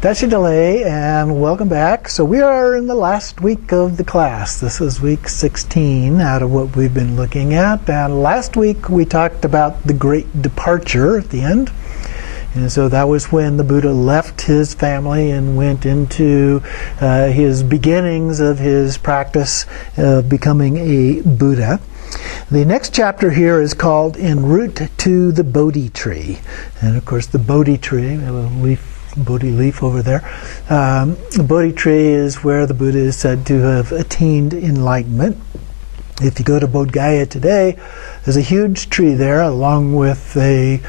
Tashidale, and welcome back. So we are in the last week of the class. This is week 16 out of what we've been looking at. And last week we talked about the great departure at the end. And so that was when the Buddha left his family and went into his beginnings of his practice of becoming a Buddha. The next chapter here is called Enroute to the Bodhi Tree. And of course the Bodhi Tree, we have a Bodhi leaf over there. The Bodhi Tree is where the Buddha is said to have attained enlightenment. If you go to Bodh Gaya today, there's a huge tree there along with a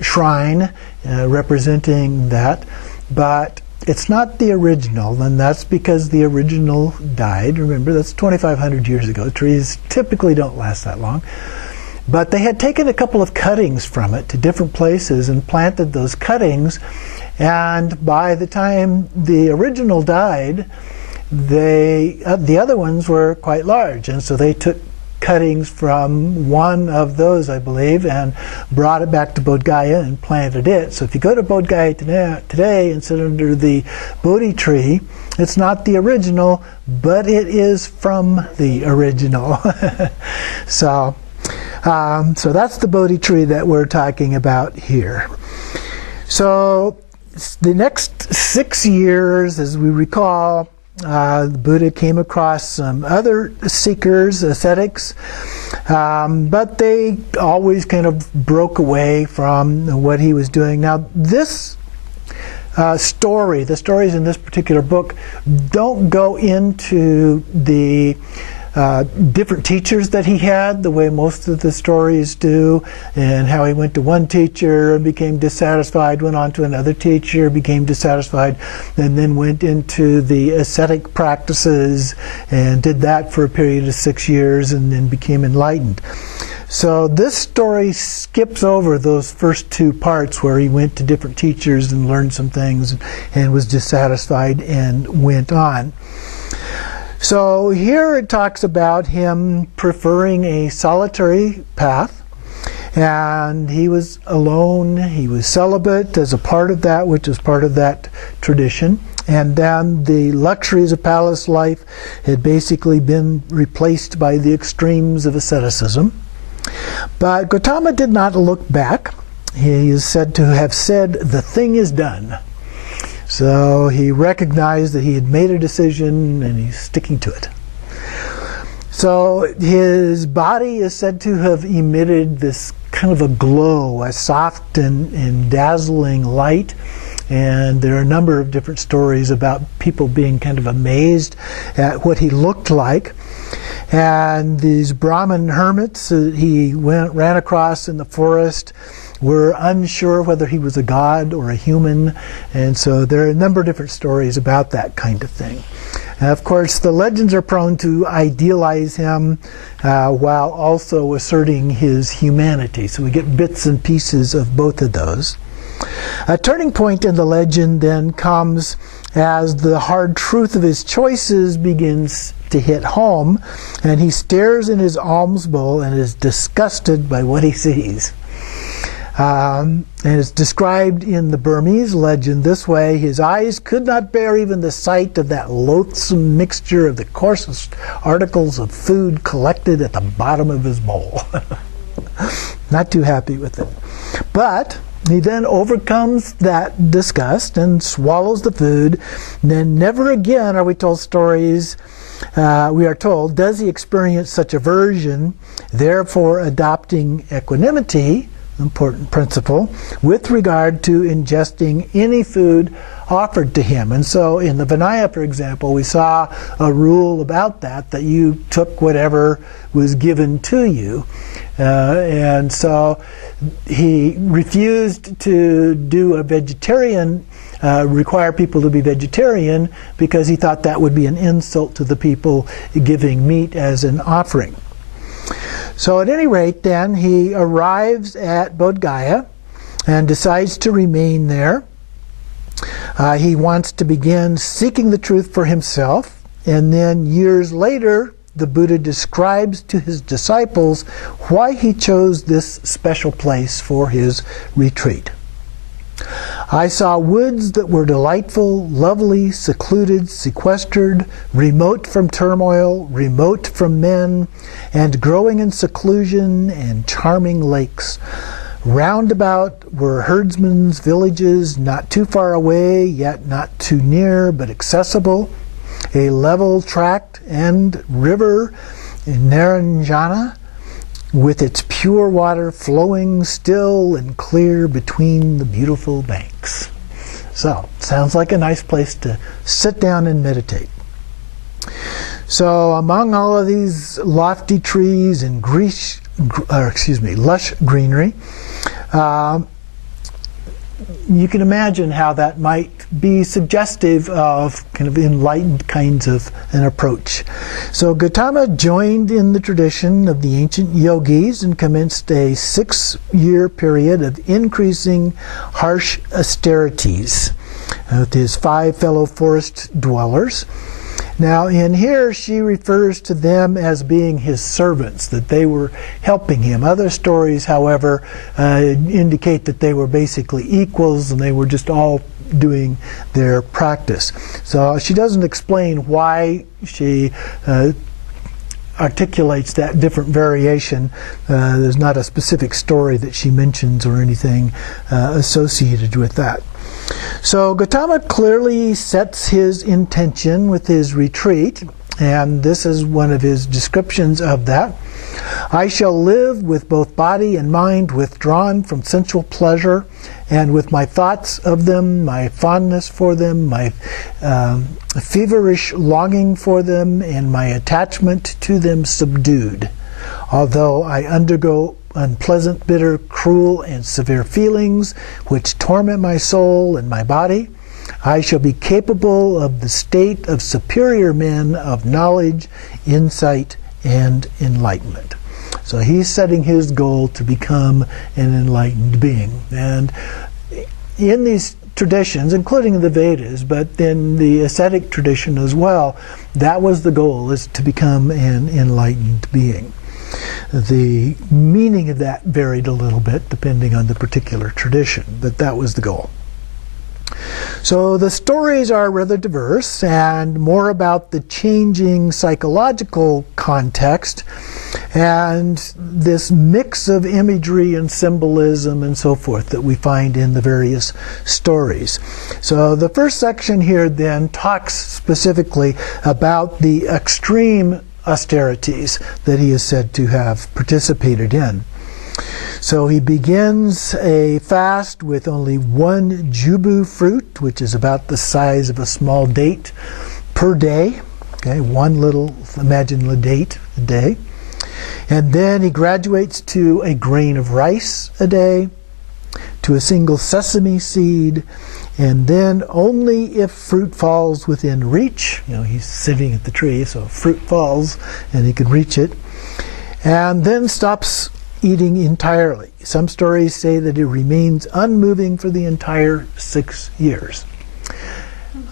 shrine representing that. But it's not the original, and that's because the original died. Remember, that's 2,500 years ago. Trees typically don't last that long. But they had taken a couple of cuttings from it to different places and planted those cuttings. And by the time the original died, the other ones were quite large. And so they took cuttings from one of those, I believe, and brought it back to Bodh Gaya and planted it. So if you go to Bodh Gaya today and sit under the Bodhi tree, it's not the original, but it is from the original. So that's the Bodhi tree that we're talking about here. So the next 6 years, as we recall, the Buddha came across some other seekers, ascetics, but they always kind of broke away from what he was doing. Now this the stories in this particular book don't go into the different teachers that he had, the way most of the stories do, and how he went to one teacher and became dissatisfied, went on to another teacher, became dissatisfied, and then went into the ascetic practices and did that for a period of 6 years and then became enlightened. So this story skips over those first two parts where he went to different teachers and learned some things and was dissatisfied and went on. So here it talks about him preferring a solitary path, and he was alone, he was celibate as a part of that, which is part of that tradition. And then the luxuries of palace life had basically been replaced by the extremes of asceticism. But Gautama did not look back. He is said to have said, "The thing is done." So he recognized that he had made a decision and he's sticking to it. So his body is said to have emitted this kind of a glow, a soft and dazzling light. And there are a number of different stories about people being kind of amazed at what he looked like. And these Brahmin hermits he ran across in the forest were unsure whether he was a god or a human, and so there are a number of different stories about that kind of thing. And of course, the legends are prone to idealize him while also asserting his humanity, so we get bits and pieces of both of those. A turning point in the legend then comes as the hard truth of his choices begins to hit home, and he stares in his alms bowl and is disgusted by what he sees. And it's described in the Burmese legend this way: his eyes could not bear even the sight of that loathsome mixture of the coarsest articles of food collected at the bottom of his bowl. Not too happy with it. But he then overcomes that disgust and swallows the food. And then never again are we told stories, we are told, does he experience such aversion, therefore adopting equanimity, important principle, with regard to ingesting any food offered to him. And so in the Vinaya, for example, we saw a rule about that you took whatever was given to you. And so he refused to do a vegetarian, require people to be vegetarian, because he thought that would be an insult to the people giving meat as an offering. So at any rate, then, he arrives at Bodh Gaya and decides to remain there. He wants to begin seeking the truth for himself, and then years later, the Buddha describes to his disciples why he chose this special place for his retreat. I saw woods that were delightful, lovely, secluded, sequestered, remote from turmoil, remote from men, and growing in seclusion and charming lakes. Round about were herdsmen's villages, not too far away, yet not too near, but accessible. A level tract and river in Naranjana, with its pure water flowing still and clear between the beautiful banks. So, sounds like a nice place to sit down and meditate. So, among all of these lofty trees and lush greenery, you can imagine how that might be suggestive of kind of enlightened kinds of an approach. So Gautama joined in the tradition of the ancient yogis and commenced a 6-year period of increasing harsh austerities with his 5 fellow forest dwellers. Now, in here, she refers to them as being his servants, that they were helping him. Other stories, however, indicate that they were basically equals and they were just all doing their practice. So she doesn't explain why she articulates that different variation. There's not a specific story that she mentions or anything associated with that. So Gautama clearly sets his intention with his retreat, and this is one of his descriptions of that. I shall live with both body and mind withdrawn from sensual pleasure, and with my thoughts of them, my fondness for them, my feverish longing for them, and my attachment to them subdued. Although I undergo unpleasant, bitter, cruel, and severe feelings which torment my soul and my body, I shall be capable of the state of superior men of knowledge, insight, and enlightenment. So he's setting his goal to become an enlightened being. And in these traditions, including the Vedas, but in the ascetic tradition as well, that was the goal, is to become an enlightened being. The meaning of that varied a little bit depending on the particular tradition, but that was the goal. So the stories are rather diverse and more about the changing psychological context and this mix of imagery and symbolism and so forth that we find in the various stories. So the first section here then talks specifically about the extreme austerities that he is said to have participated in. So he begins a fast with only 1 jubu fruit, which is about the size of a small date, per day. Okay, one little, imagine a date a day. And then he graduates to a grain of rice a day, to a single sesame seed, and then only if fruit falls within reach. You know, he's sitting at the tree, so fruit falls and he can reach it. And then stops eating entirely. Some stories say that it remains unmoving for the entire 6 years.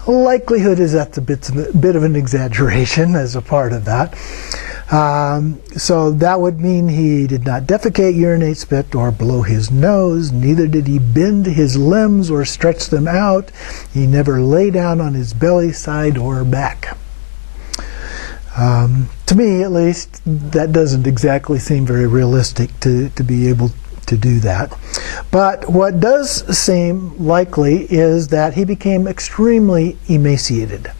Likelihood is that's a bit of an exaggeration as a part of that. So that would mean he did not defecate, urinate, spit, or blow his nose. Neither did he bend his limbs or stretch them out. He never lay down on his belly, side, or back. To me, at least, that doesn't exactly seem very realistic to be able to do that. But what does seem likely is that he became extremely emaciated.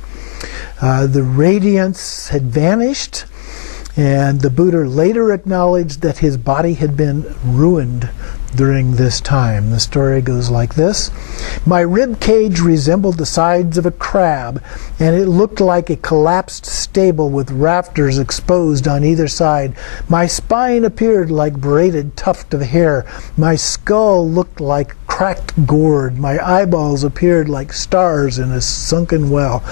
The radiance had vanished, and the Buddha later acknowledged that his body had been ruined during this time. The story goes like this. My rib cage resembled the sides of a crab, and it looked like a collapsed stable with rafters exposed on either side. My spine appeared like braided tuft of hair. My skull looked like cracked gourd. My eyeballs appeared like stars in a sunken well.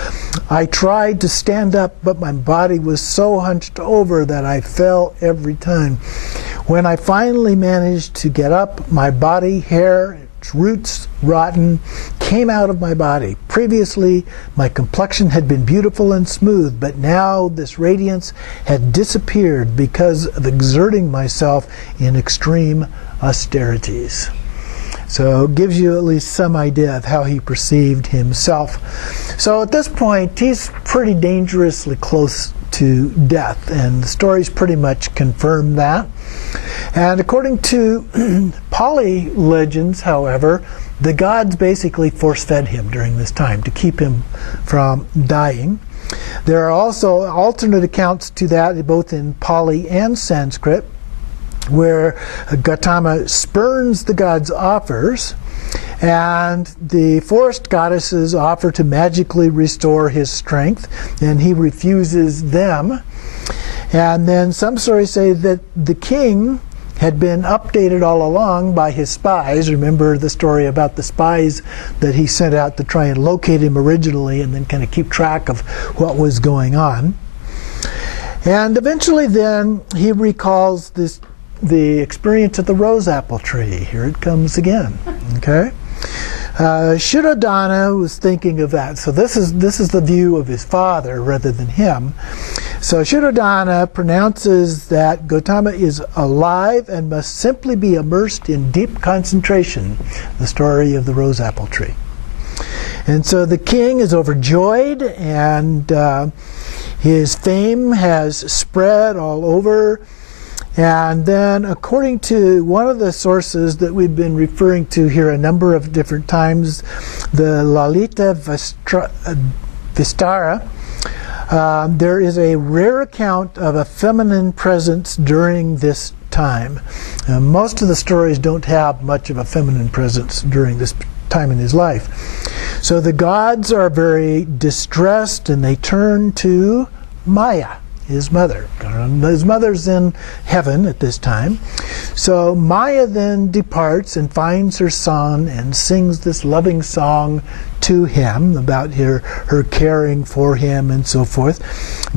I tried to stand up, but my body was so hunched over that I fell every time. When I finally managed to get up, my body, hair, its roots rotten, came out of my body. Previously, my complexion had been beautiful and smooth, but now this radiance had disappeared because of exerting myself in extreme austerities. So it gives you at least some idea of how he perceived himself. So at this point, he's pretty dangerously close to death, and the stories pretty much confirm that. And according to Pali legends, however, the gods basically force-fed him during this time to keep him from dying. There are also alternate accounts to that, both in Pali and Sanskrit, where Gautama spurns the gods' offers, and the forest goddesses offer to magically restore his strength, and he refuses them. And then some stories say that the king had been updated all along by his spies. Remember the story about the spies that he sent out to try and locate him originally and then kind of keep track of what was going on. And eventually then he recalls the experience at the rose apple tree. Here it comes again. Okay? Shuddhodana was thinking of that. So this is the view of his father rather than him. So Shuddhodana pronounces that Gautama is alive and must simply be immersed in deep concentration. The story of the rose apple tree. And so the king is overjoyed, and his fame has spread all over. And then, according to one of the sources that we've been referring to here a number of different times, the Lalita Vistara, there is a rare account of a feminine presence during this time. Most of the stories don't have much of a feminine presence during this time in his life. So the gods are very distressed, and they turn to Maya, his mother. His mother's in heaven at this time. So Maya then departs and finds her son and sings this loving song to him about her caring for him and so forth.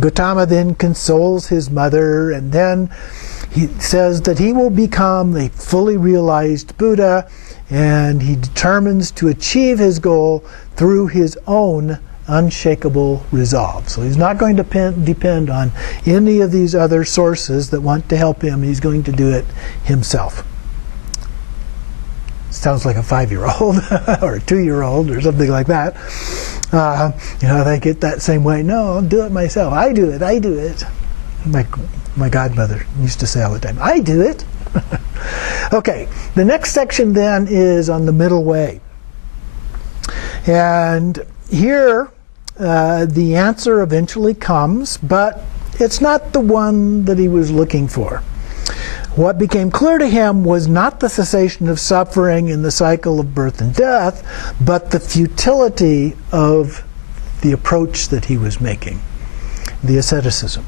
Gautama then consoles his mother, and then he says that he will become a fully realized Buddha, and he determines to achieve his goal through his own unshakable resolve. So he's not going to depend on any of these other sources that want to help him. He's going to do it himself. Sounds like a 5-year-old or a 2-year-old or something like that. They get that same way. No, I'll do it myself. I do it. My godmother used to say all the time, I do it. Okay, the next section then is on the middle way. And here, the answer eventually comes, but it's not the one that he was looking for. What became clear to him was not the cessation of suffering in the cycle of birth and death, but the futility of the approach that he was making, the asceticism.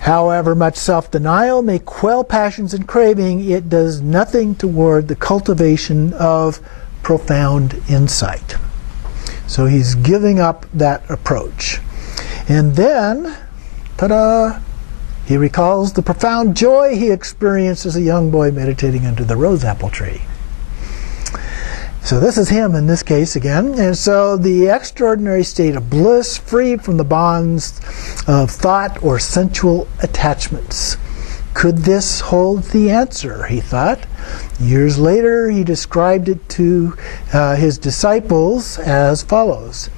However much self-denial may quell passions and craving, it does nothing toward the cultivation of profound insight. So he's giving up that approach. And then, ta-da, he recalls the profound joy he experienced as a young boy meditating under the rose apple tree. So this is him in this case again. And so the extraordinary state of bliss, free from the bonds of thought or sensual attachments. Could this hold the answer, he thought. Years later, he described it to his disciples as follows.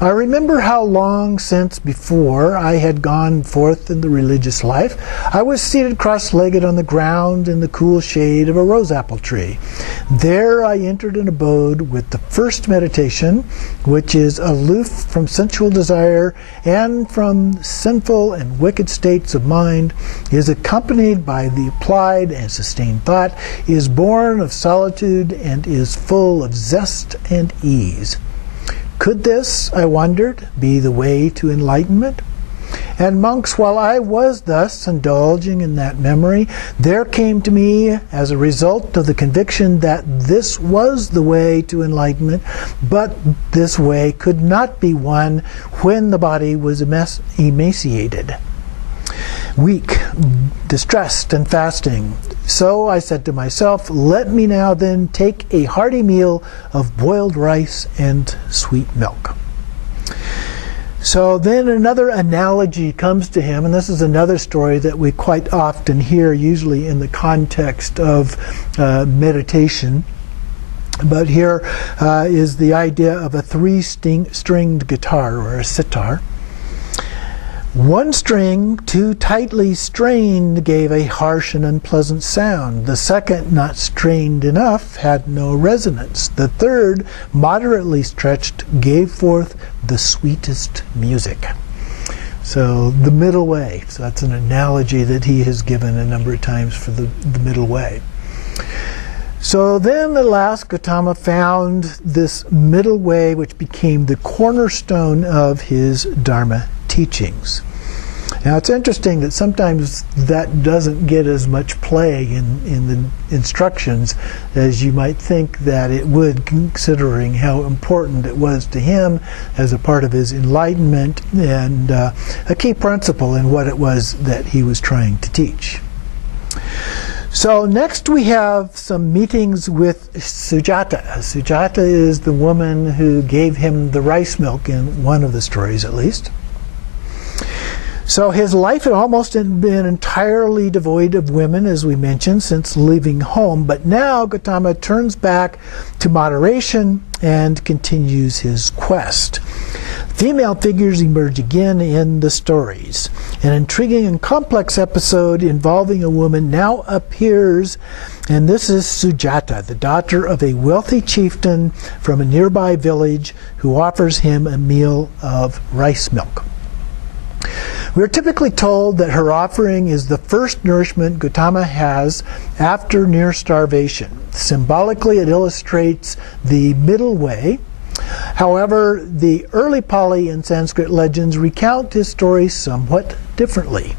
I remember how long since before I had gone forth in the religious life, I was seated cross-legged on the ground in the cool shade of a rose apple tree. There I entered an abode with the first meditation, which is aloof from sensual desire and from sinful and wicked states of mind, is accompanied by the applied and sustained thought, is born of solitude, and is full of zest and ease. Could this, I wondered, be the way to enlightenment? And monks, while I was thus indulging in that memory, there came to me, as a result of the conviction that this was the way to enlightenment, but this way could not be one when the body was emaciated, weak, distressed, and fasting. So I said to myself, let me now then take a hearty meal of boiled rice and sweet milk. So then another analogy comes to him, and this is another story that we quite often hear, usually in the context of meditation. But here is the idea of a three-stringed guitar, or a sitar. One string, too tightly strained, gave a harsh and unpleasant sound. The second, not strained enough, had no resonance. The third, moderately stretched, gave forth the sweetest music. So the middle way. So that's an analogy that he has given a number of times for the middle way. So then at last Gautama found this middle way, which became the cornerstone of his Dharma teachings. Now it's interesting that sometimes that doesn't get as much play in the instructions as you might think that it would, considering how important it was to him as a part of his enlightenment and a key principle in what it was that he was trying to teach. So next we have some meetings with Sujata. Sujata is the woman who gave him the rice milk in one of the stories, at least. So his life had almost been entirely devoid of women, as we mentioned, since leaving home. But now Gautama turns back to moderation and continues his quest. Female figures emerge again in the stories. An intriguing and complex episode involving a woman now appears, and this is Sujata, the daughter of a wealthy chieftain from a nearby village who offers him a meal of rice milk. We are typically told that her offering is the first nourishment Gautama has after near starvation. Symbolically, it illustrates the middle way. However, the early Pali and Sanskrit legends recount his story somewhat differently.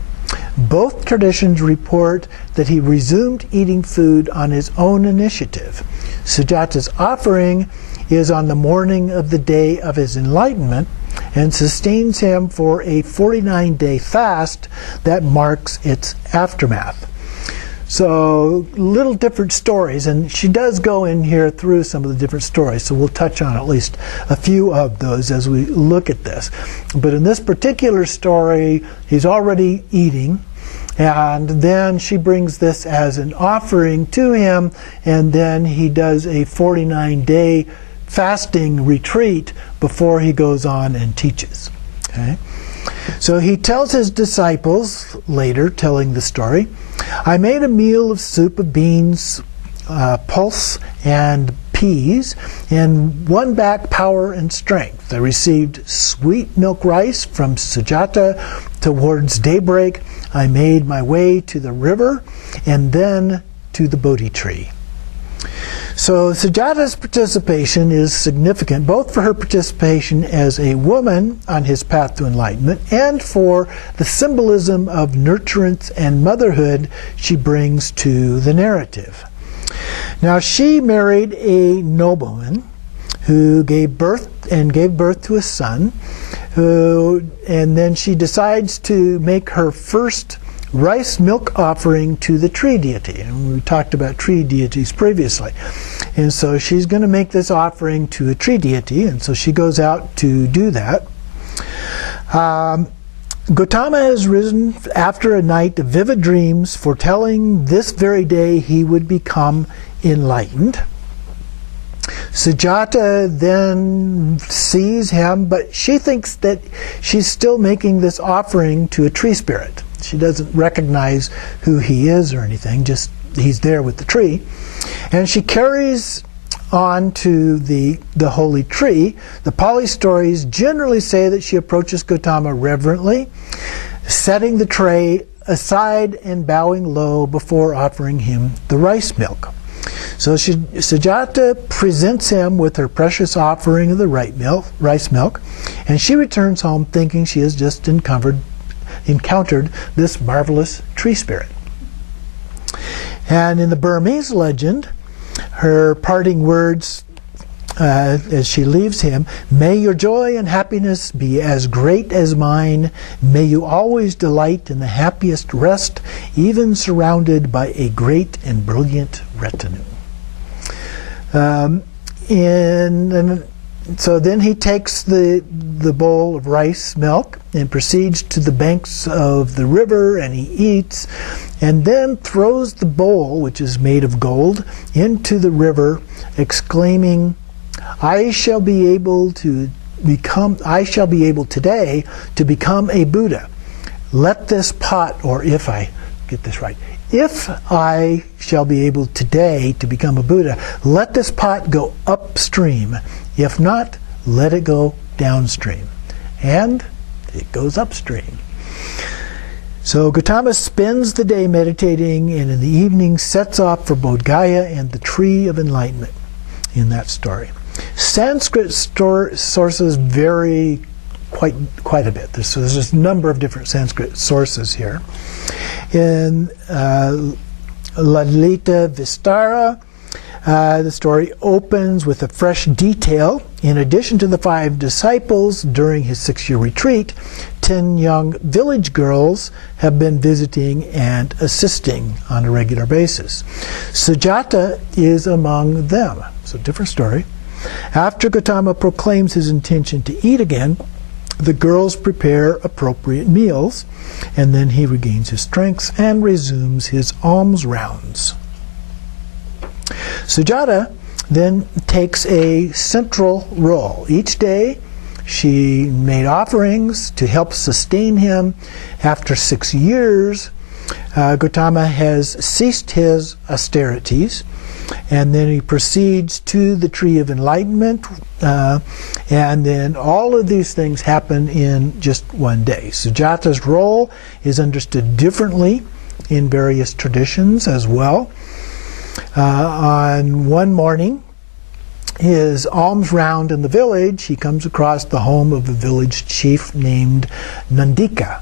Both traditions report that he resumed eating food on his own initiative. Sujata's offering is on the morning of the day of his enlightenment and sustains him for a 49-day fast that marks its aftermath. So little different stories, and she does go in here through some of the different stories, so we'll touch on at least a few of those as we look at this. But in this particular story, he's already eating, and then she brings this as an offering to him, and then he does a 49-day fasting retreat before he goes on and teaches. Okay? So he tells his disciples, later telling the story, I made a meal of soup of beans, pulse, and peas, and won back power and strength. I received sweet milk rice from Sujata. Towards daybreak, I made my way to the river and then to the Bodhi Tree. So Sujata's participation is significant, both for her participation as a woman on his path to enlightenment and for the symbolism of nurturance and motherhood she brings to the narrative. Now, she married a nobleman who gave birth to a son, and then she decides to make her first rice milk offering to the tree deity. And we talked about tree deities previously. And so she's going to make this offering to a tree deity, and so she goes out to do that. Gautama has risen after a night of vivid dreams, foretelling this very day he would become enlightened. Sujata then sees him, but she thinks that she's still making this offering to a tree spirit. She doesn't recognize who he is or anything, just he's there with the tree. And she carries on to the holy tree. The Pali stories generally say that she approaches Gautama reverently, setting the tray aside and bowing low before offering him the rice milk. So Sujata presents him with her precious offering of the rice milk, and she returns home thinking she has just encountered this marvelous tree spirit. And in the Burmese legend, her parting words as she leaves him, may your joy and happiness be as great as mine. May you always delight in the happiest rest, even surrounded by a great and brilliant retinue. In So then he takes the bowl of rice milk and proceeds to the banks of the river, and he eats, and then throws the bowl, which is made of gold, into the river, exclaiming, I shall be able today to become a Buddha. Let this pot, or if I get this right, if I shall be able today to become a Buddha, let this pot go upstream. If not, let it go downstream. And it goes upstream. So Gautama spends the day meditating, and in the evening sets off for Bodh Gaya and the Tree of Enlightenment in that story. Sanskrit sources vary quite a bit. So there's a number of different Sanskrit sources here. In Lalita Vistara, the story opens with a fresh detail. In addition to the 5 disciples during his 6-year retreat, 10 young village girls have been visiting and assisting on a regular basis. Sujata is among them. So different story. After Gautama proclaims his intention to eat again, the girls prepare appropriate meals, and then he regains his strength and resumes his alms rounds. Sujata then takes a central role. Each day she made offerings to help sustain him. After 6 years, Gautama has ceased his austerities, and then he proceeds to the Tree of Enlightenment, and then all of these things happen in just one day. Sujata's role is understood differently in various traditions as well. On one morning, his alms round in the village, he comes across the home of a village chief named Nandika.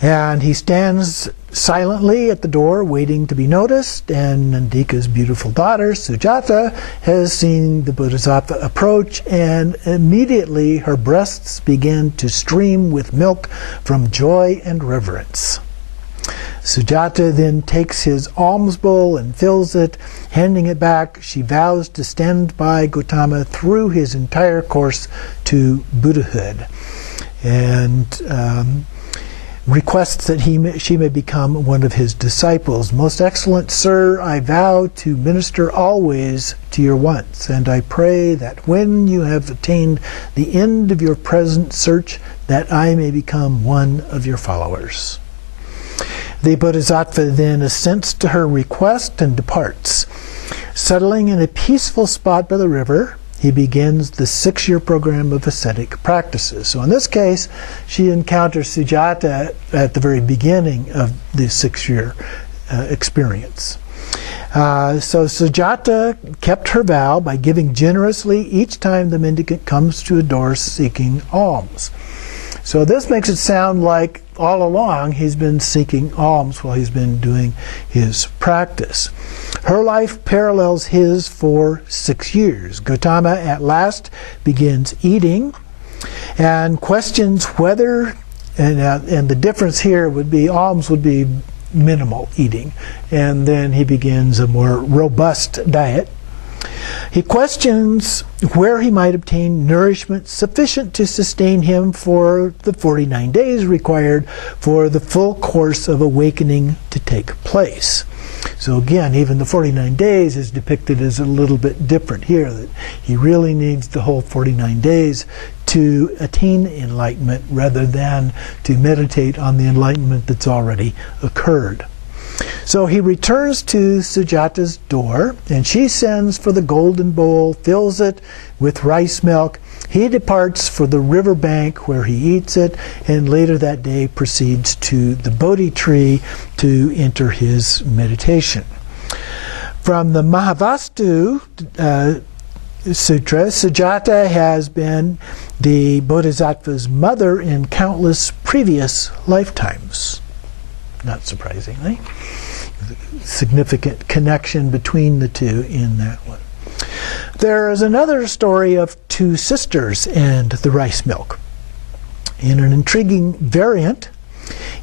And he stands silently at the door waiting to be noticed, and Nandika's beautiful daughter, Sujata, has seen the Bodhisattva approach, and immediately her breasts begin to stream with milk from joy and reverence. Sujata then takes his alms bowl and fills it. Handing it back, she vows to stand by Gautama through his entire course to Buddhahood, and requests that she may become one of his disciples. Most excellent sir, I vow to minister always to your wants, and I pray that when you have attained the end of your present search, that I may become one of your followers. The Bodhisattva then assents to her request and departs. Settling in a peaceful spot by the river, he begins the 6-year program of ascetic practices. So in this case, she encounters Sujata at the very beginning of the 6-year experience. So Sujata kept her vow by giving generously each time the mendicant comes to a door seeking alms. So this makes it sound like all along he's been seeking alms while he's been doing his practice. Her life parallels his for 6 years. Gautama at last begins eating and questions whether, and the difference here would be alms would be minimal eating, and then he begins a more robust diet. He questions where he might obtain nourishment sufficient to sustain him for the 49 days required for the full course of awakening to take place. So again, even the 49 days is depicted as a little bit different here, that he really needs the whole 49 days to attain enlightenment rather than to meditate on the enlightenment that's already occurred. So he returns to Sujata's door, and she sends for the golden bowl, fills it with rice milk. He departs for the river bank where he eats it, and later that day proceeds to the Bodhi Tree to enter his meditation. From the Mahavastu Sutra, Sujata has been the Bodhisattva's mother in countless previous lifetimes. Not surprisingly. Significant connection between the two in that one. There is another story of 2 sisters and the rice milk. In an intriguing variant,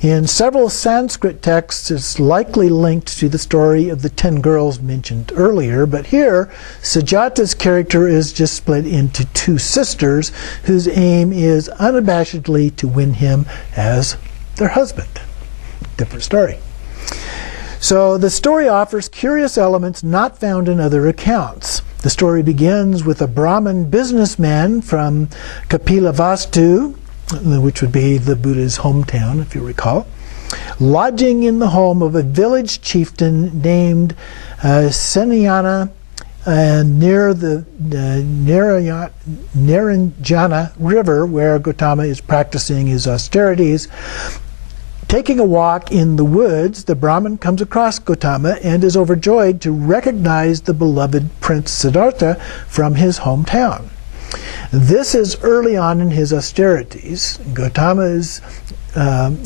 In several Sanskrit texts, it's likely linked to the story of the 10 girls mentioned earlier, but here, Sujata's character is just split into 2 sisters whose aim is unabashedly to win him as their husband. Different story. So the story offers curious elements not found in other accounts. The story begins with a Brahmin businessman from Kapilavastu, which would be the Buddha's hometown, if you recall, lodging in the home of a village chieftain named Senayana near the Naranjana River, where Gautama is practicing his austerities. Taking a walk in the woods, the Brahmin comes across Gautama and is overjoyed to recognize the beloved Prince Siddhartha from his hometown. This is early on in his austerities. Gautama's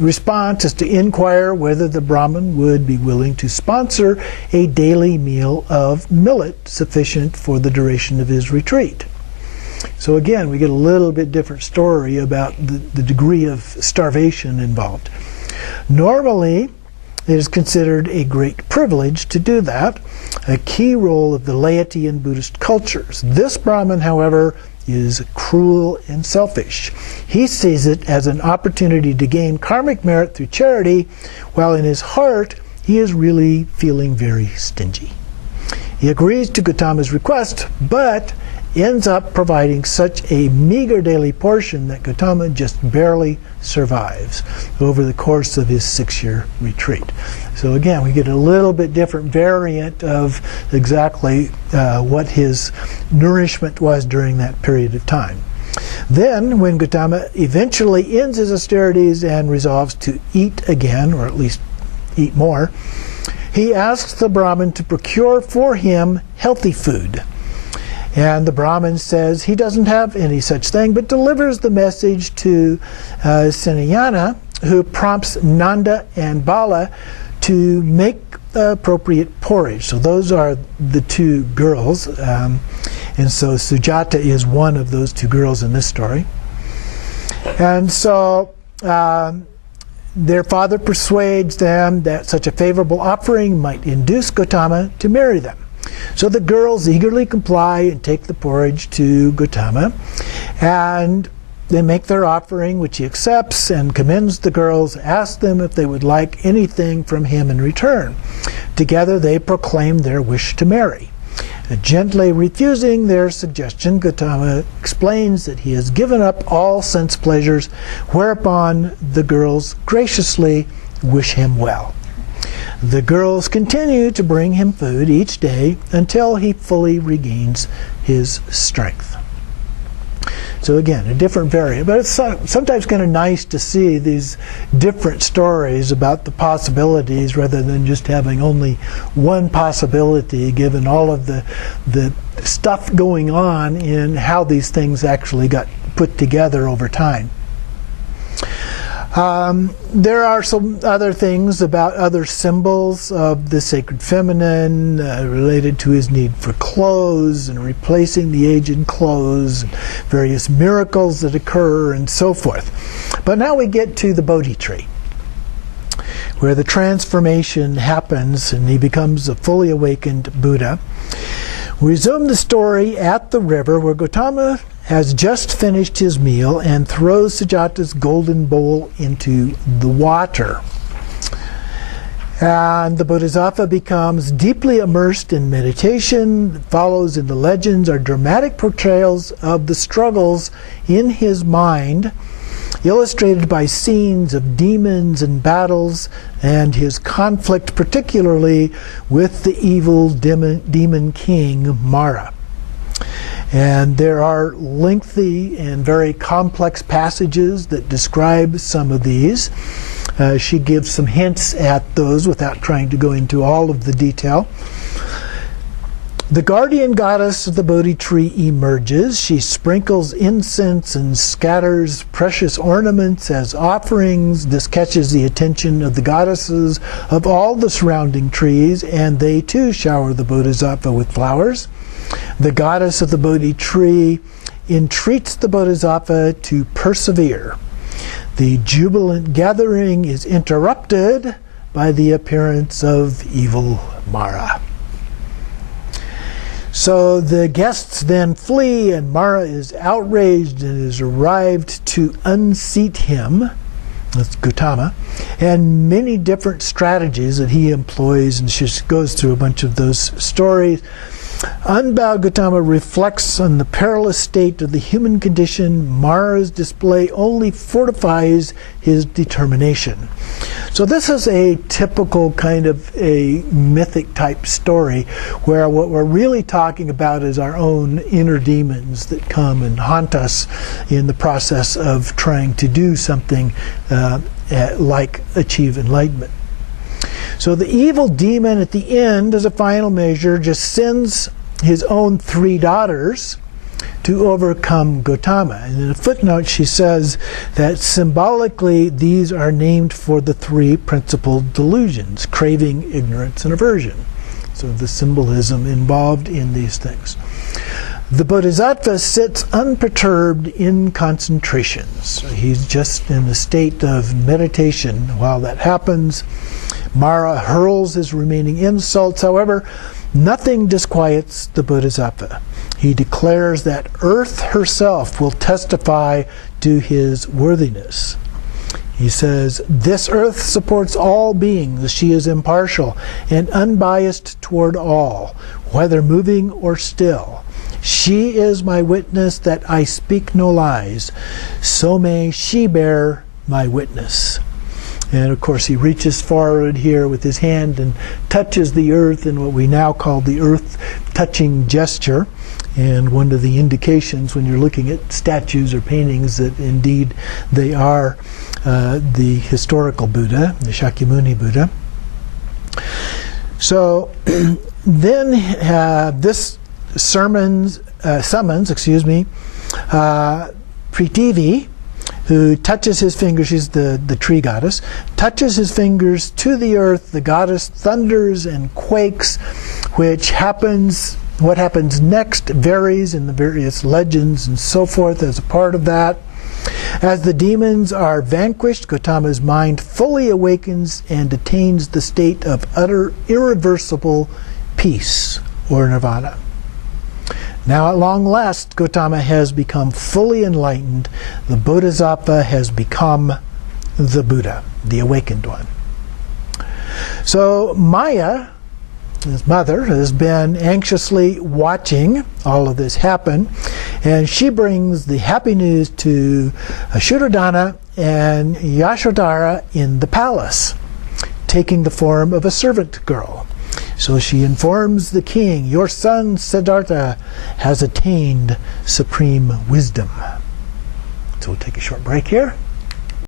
response is to inquire whether the Brahmin would be willing to sponsor a daily meal of millet sufficient for the duration of his retreat. So again, we get a little bit different story about the degree of starvation involved. Normally, it is considered a great privilege to do that, a key role of the laity in Buddhist cultures. This Brahmin, however, is cruel and selfish. He sees it as an opportunity to gain karmic merit through charity, while in his heart he is really feeling very stingy. He agrees to Gautama's request, but ends up providing such a meager daily portion that Gautama just barely survives over the course of his 6-year retreat. So again, we get a little bit different variant of exactly what his nourishment was during that period of time. Then, when Gautama eventually ends his austerities and resolves to eat again, or at least eat more, he asks the Brahmin to procure for him healthy food. And the Brahmin says he doesn't have any such thing, but delivers the message to Senayana, who prompts Nanda and Bala to make appropriate porridge. So those are the 2 girls. And so Sujata is one of those 2 girls in this story. And so their father persuades them that such a favorable offering might induce Gautama to marry them. So the girls eagerly comply and take the porridge to Gautama, and they make their offering, which he accepts and commends the girls, asks them if they would like anything from him in return. Together they proclaim their wish to marry. Gently refusing their suggestion, Gautama explains that he has given up all sense pleasures, whereupon the girls graciously wish him well. The girls continue to bring him food each day until he fully regains his strength. So again, a different variant, but it's sometimes kind of nice to see these different stories about the possibilities rather than just having only one possibility, given all of the stuff going on in how these things actually got put together over time. There are some other things about other symbols of the sacred feminine related to his need for clothes and replacing the aged clothes, and various miracles that occur and so forth. But now we get to the Bodhi Tree, where the transformation happens and he becomes a fully awakened Buddha. We resume the story at the river where Gautama has just finished his meal and throws Sujata's golden bowl into the water. And the Bodhisattva becomes deeply immersed in meditation. What follows in the legends are dramatic portrayals of the struggles in his mind, illustrated by scenes of demons and battles, and his conflict particularly with the evil demon king Mara. And there are lengthy and very complex passages that describe some of these. She gives some hints at those without trying to go into all of the detail. The guardian goddess of the Bodhi tree emerges. She sprinkles incense and scatters precious ornaments as offerings. This catches the attention of the goddesses of all the surrounding trees, and they too shower the Bodhisattva with flowers. The goddess of the Bodhi tree entreats the Bodhisattva to persevere. The jubilant gathering is interrupted by the appearance of evil Mara. So the guests then flee, and Mara is outraged and is arrived to unseat him. That's Gautama, and many different strategies that he employs, and she goes through a bunch of those stories. Unbowed Gautama reflects on the perilous state of the human condition. Mara's display only fortifies his determination. So this is a typical kind of a mythic type story where what we're really talking about is our own inner demons that come and haunt us in the process of trying to do something like achieve enlightenment. So the evil demon at the end, as a final measure, just sends his own 3 daughters to overcome Gautama. And in a footnote she says that symbolically these are named for the 3 principal delusions: craving, ignorance, and aversion. So the symbolism involved in these things. The Bodhisattva sits unperturbed in concentration. So he's just in a state of meditation while that happens. Mara hurls his remaining insults. However, nothing disquiets the Bodhisattva. He declares that Earth herself will testify to his worthiness. He says, "This Earth supports all beings. She is impartial and unbiased toward all, whether moving or still. She is my witness that I speak no lies. So may she bear my witness." And of course he reaches forward here with his hand and touches the earth in what we now call the earth touching gesture. And one of the indications when you're looking at statues or paintings that indeed they are the historical Buddha, the Shakyamuni Buddha. So then this summons Prithivi, who touches his fingers, she's the tree goddess, touches his fingers to the earth. The goddess thunders and quakes, what happens next varies in the various legends and so forth as a part of that. As the demons are vanquished, Gautama's mind fully awakens and attains the state of utter irreversible peace, or nirvana. Now at long last, Gautama has become fully enlightened. The Bodhisattva has become the Buddha, the awakened one. So Maya, his mother, has been anxiously watching all of this happen, and she brings the happy news to Shuddhodana and Yashodhara in the palace, taking the form of a servant girl. So she informs the king, "Your son Siddhartha has attained supreme wisdom." So we'll take a short break here.